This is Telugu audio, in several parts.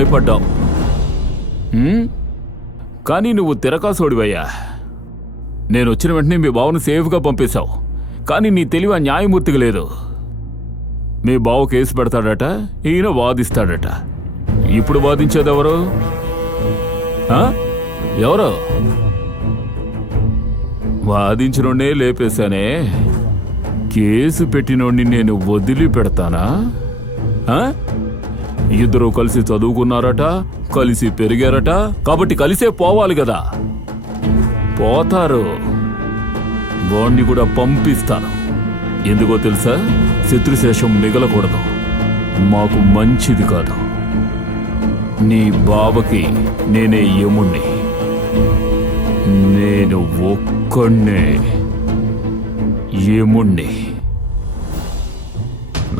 భయపడ్డావు. కానీ నువ్వు తిరకాసోడివయ్యా. నేను వచ్చిన వెంటనే మీ బావను సేఫ్గా పంపేశావు. కానీ నీ తెలివి ఆ న్యాయమూర్తికి లేదు. మీ బావ కేసు పెడతాడట, ఈయన వాదిస్తాడట. ఇప్పుడు వాదించేదెవరు? ఎవరు? వాదించినోడే లేపేశానే, కేసు పెట్టినోడిని నేను వదిలిపెడతానా? ఇద్దరు కలిసి చదువుకున్నారట, కలిసి పెరిగారట, కాబట్టి కలిసే పోవాలి కదా. పోతారు. వాణ్ణి కూడా పంపిస్తాను. ఎందుకో తెలుసా? శత్రుశేషం మిగలకూడదు. మాకు మంచిది కాదు. నీ బావకి నేనే యముణ్ణి. నేను ఒక్కడే యముణ్ణి.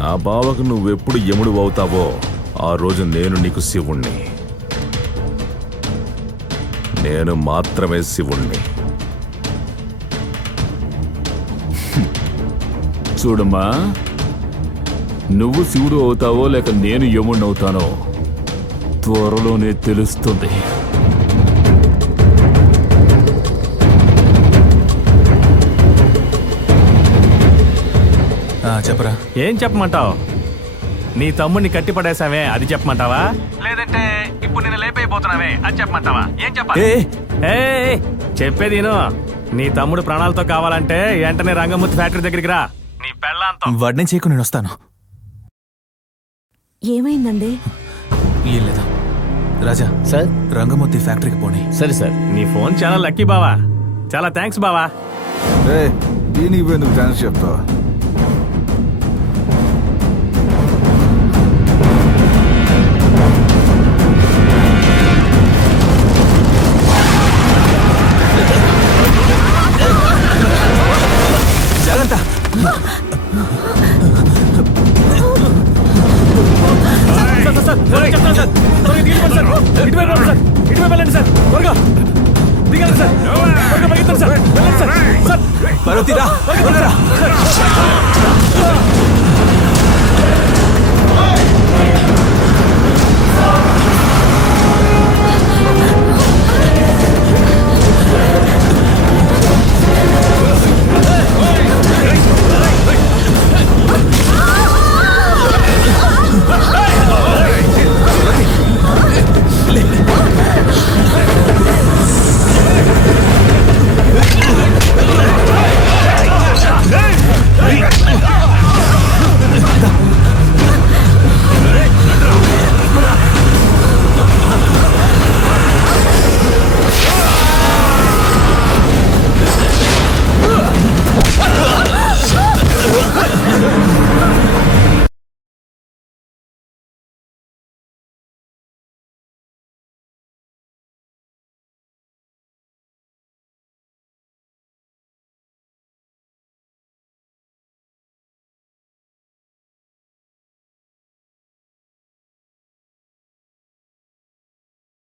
నా బావకు నువ్వెప్పుడు యముడు అవుతావో ఆ రోజు నేను నీకు శివుణ్ణి. నేను మాత్రమే శివుణ్ణి. చూడమ్మా, నువ్వు శివుడు అవుతావో లేక నేను యముణ్ణి అవుతానో త్వరలోనే తెలుస్తుంది. చెప్పరా. ఏం చెప్పమంటావు? నీ తమ్ముడిని కట్టిపడేసావే అది చెప్పమంటావా, లేదంటే ఇప్పుడు నేను లేపైపోతున్నావే అది చెప్పమంటావా? ఏం చెప్పాలి? చెప్పేది విను. నీ తమ్ముడు ప్రాణాలతో కావాలంటే వెంటనే రంగమూర్తి ఫ్యాక్టరీ దగ్గరికి రా. నీ పెళ్ళాంతో వాడిని చేయకు, నేను వస్తాను. ఏమైందండి? ఏం లేదా రాజా సార్, రంగమూర్తి ఫ్యాక్టరీకి పోనీ. సరే సార్. నీ ఫోన్ చాలా లక్కీ బావా. చాలా థ్యాంక్స్ బావా. దీనికి ఎందుకు థ్యాంక్స్ చెప్తావు?